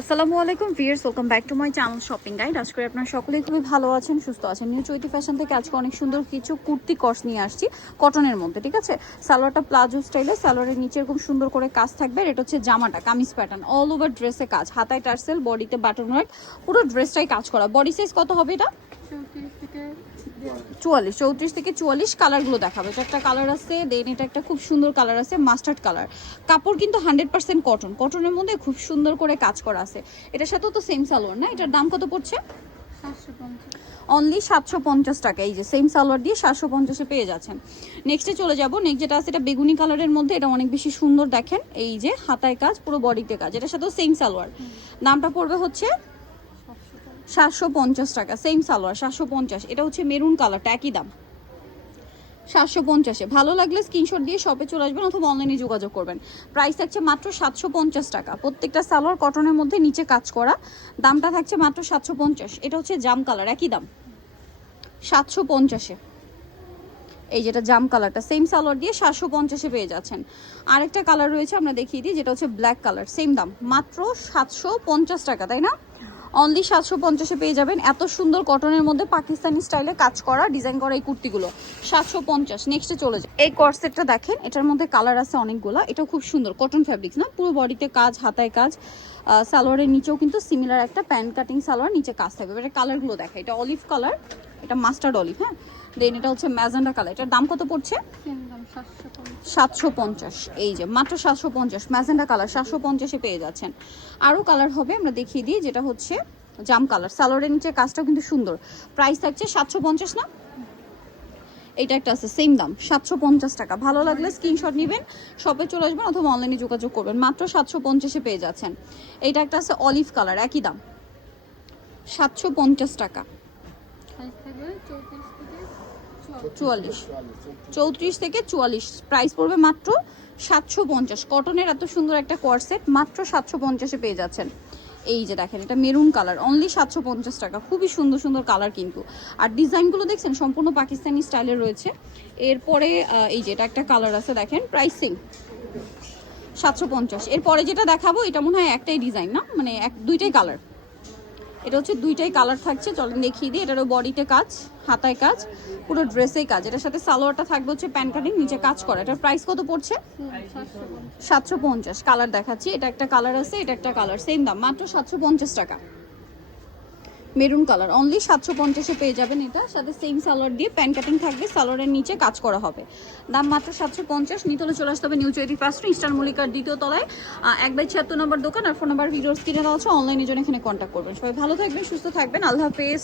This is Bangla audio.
আসসালামু আলাইকুম viewers welcome back to my channel shopping guide. আজকে আপনারা সকলেই খুবই ভালো আছেন, সুস্থ আছেন। নিউ চৈতি ফ্যাশন থেকে আজকে অনেক সুন্দর কিছু কুর্তি কস নিয়ে আসছি কটনের মধ্যে, ঠিক আছে? সালোয়ারটা প্লাজো স্টাইলে, সালোয়ারের নিচে এরকম সুন্দর করে কাজ থাকবে। এটা হচ্ছে জামাটা, কামিজ প্যাটার্ন অল ওভার ড্রেসে কাজ। হাতায় টার্সেল বডিতে বাটন ওয়ার্ক পুরো ড্রেসটাই কাজ করা। বডি সাইজ কত হবে এটা? চুয়াল্লিশ চৌত্রিশ থেকে চুয়াল্লিশ কালারগুলো দেখাবে। এটা একটা কালার আছে দেন এটা একটা খুব সুন্দর কালার আছে মাস্টার্ড কালার কাপড় কিন্তু হান্ড্রেড পার্সেন্ট কটন কটনের মধ্যে খুব সুন্দর করে কাজ করা আছে। এটার সাথেও তো সেম সালোয়ার না? এটার দাম কত পড়ছে? অনলি সাতশো পঞ্চাশ টাকা এই যে সেম সালোয়ার দিয়ে সাতশো পঞ্চাশে পেয়ে যাচ্ছেন। নেক্সটে চলে যাব। নেক্সট যেটা আছে এটা বেগুনি কালারের মধ্যে এটা অনেক বেশি সুন্দর দেখেন। এই যে হাতায় কাজ পুরো বডিতে কাজ। এটার সাথেও সেম সালোয়ার দামটা পড়বে হচ্ছে সাতশো পঞ্চাশ টাকা সেম সালোয়ার, সাতশো পঞ্চাশ। এটা হচ্ছে মেরুন কালারটা একই দাম। সাতশো পঞ্চাশে। ভালো লাগলে স্ক্রিনশট দিয়ে শপে চলে আসবেন অথবা অনলাইনে যোগাযোগ করবেন। প্রাইস থাকছে মাত্র সাতশো পঞ্চাশ টাকা। প্রত্যেকটা সালোয়ার কটনের মধ্যে নিচে কাজ করা। দামটা থাকছে মাত্র সাতশো পঞ্চাশ। এটা হচ্ছে জাম কালার একই দাম। সাতশো পঞ্চাশে। এই যেটা জাম কালারটা সেম সালোয়ার দিয়ে সাতশো পঞ্চাশে পেয়ে যাচ্ছেন। আরেকটা কালার রয়েছে, আমরা দেখিয়ে দিই, যেটা হচ্ছে ব্ল্যাক কালার সেম দাম। মাত্র সাতশো পঞ্চাশ টাকা, তাই না? অনলি সাতশো পঞ্চাশে পেয়ে যাবেন। এত সুন্দর কটনের মধ্যে পাকিস্তানি স্টাইলে কাজ করা ডিজাইন করা এই কুর্তিগুলো। সাতশো পঞ্চাশ নেক্সটে চলে যায় এই কর্সেটটা দেখেন, এটার মধ্যে কালার আছে অনেকগুলো। এটা খুব সুন্দর কটন ফ্যাব্রিক্স না? পুরো বডিতে কাজ, হাতায় কাজ সালোয়ারের নিচেও কিন্তু সিমিলার একটা প্যান্ট কাটিং সালোয়ার নিচে কাজ থাকবে। এটা কালারগুলো দেখা এটা অলিভ কালার এটা মাস্টার্ড অলিভ হ্যাঁ? দেন এটা হচ্ছে ম্যাজেন্ডা কালার এটার দাম কত পড়ছে? সাতশো পঞ্চাশ। এই যে, মাত্র সাতশো পঞ্চাশ ম্যাজেন্ডা কালার সাতশো পঞ্চাশে পেয়ে যাচ্ছেন। আরও কালার হবে, আমরা দেখিয়ে দিই, যেটা হচ্ছে জাম কালার সালোয়ারের নিচে কাজটাও কিন্তু সুন্দর। প্রাইস থাকছে সাতশো পঞ্চাশ, না? এটা একটা আছে সেম দাম সাতশো পঞ্চাশ টাকা। ভালো লাগলে স্ক্রিনশট নেবেন শপে চলে আসবেন অথবা অনলাইনে যোগাযোগ করবেন। মাত্র সাতশো পঞ্চাশে পেয়ে যাচ্ছেন। এইটা একটা আছে অলিভ কালার একই দাম। সাতশো পঞ্চাশ টাকা। চুয়াল্লিশ। চৌত্রিশ থেকে চুয়াল্লিশ। প্রাইস পড়বে মাত্র সাতশো পঞ্চাশ। কটনের এত সুন্দর একটা কোয়ারসেট মাত্র সাতশো পঞ্চাশে পেয়ে যাচ্ছেন। এই যে দেখেন, এটা মেরুন কালার অনলি সাতশো পঞ্চাশ টাকা। খুবই সুন্দর সুন্দর কালার কিন্তু। আর ডিজাইনগুলো দেখছেন, সম্পূর্ণ পাকিস্তানি স্টাইলে রয়েছে। এরপরে এই যে এটা একটা কালার আছে, দেখেন প্রাইসিং সাতশো পঞ্চাশ। এরপরে যেটা দেখাবো, এটা মনে হয় একটাই ডিজাইন না? মানে এক, দুইটাই কালার। এটা হচ্ছে দুইটাই কালার থাকছে। চলেন দেখিয়ে দিই, এটারও বডিতে কাজ, হাতায় কাজ, পুরো ড্রেসেই কাজ। এটার সাথে সালোয়ারটা থাকবে হচ্ছে প্যান্ট কাটিং, নিচে কাজ করা। এটার প্রাইস কত পড়ছে? সাতশো পঞ্চাশ। কালার দেখাচ্ছি, এটা একটা কালার আছে, এটা একটা কালার সেম দাম, মাত্র সাতশো পঞ্চাশ টাকা। Maroon colour. অনলি সাতশো পঞ্চাশে পেয়ে যাবেন এটা। সাথে সেম সালোয়ার দিয়ে প্যান্ট কাটিং থাকবে। সালোয়ারের নিচে কাজ করা হবে। দাম মাত্র সাতশো পঞ্চাশ। নিতলে চলে আসতে হবে নিউ চৈরি ফার্স্ট ইস্টার মল্লিকার দ্বিতীয় তলায়। এক বাই ছিয়াত্তর নম্বর দোকান আর ফোন নাম্বার ভিডিওর স্ক্রিনে দেওয়া আছে। অনলাইনের জন্য এখানে কন্ট্যাক্ট করবেন। সবাই ভালো থাকবেন, সুস্থ থাকবেন। আল্লাহ হাফেজ।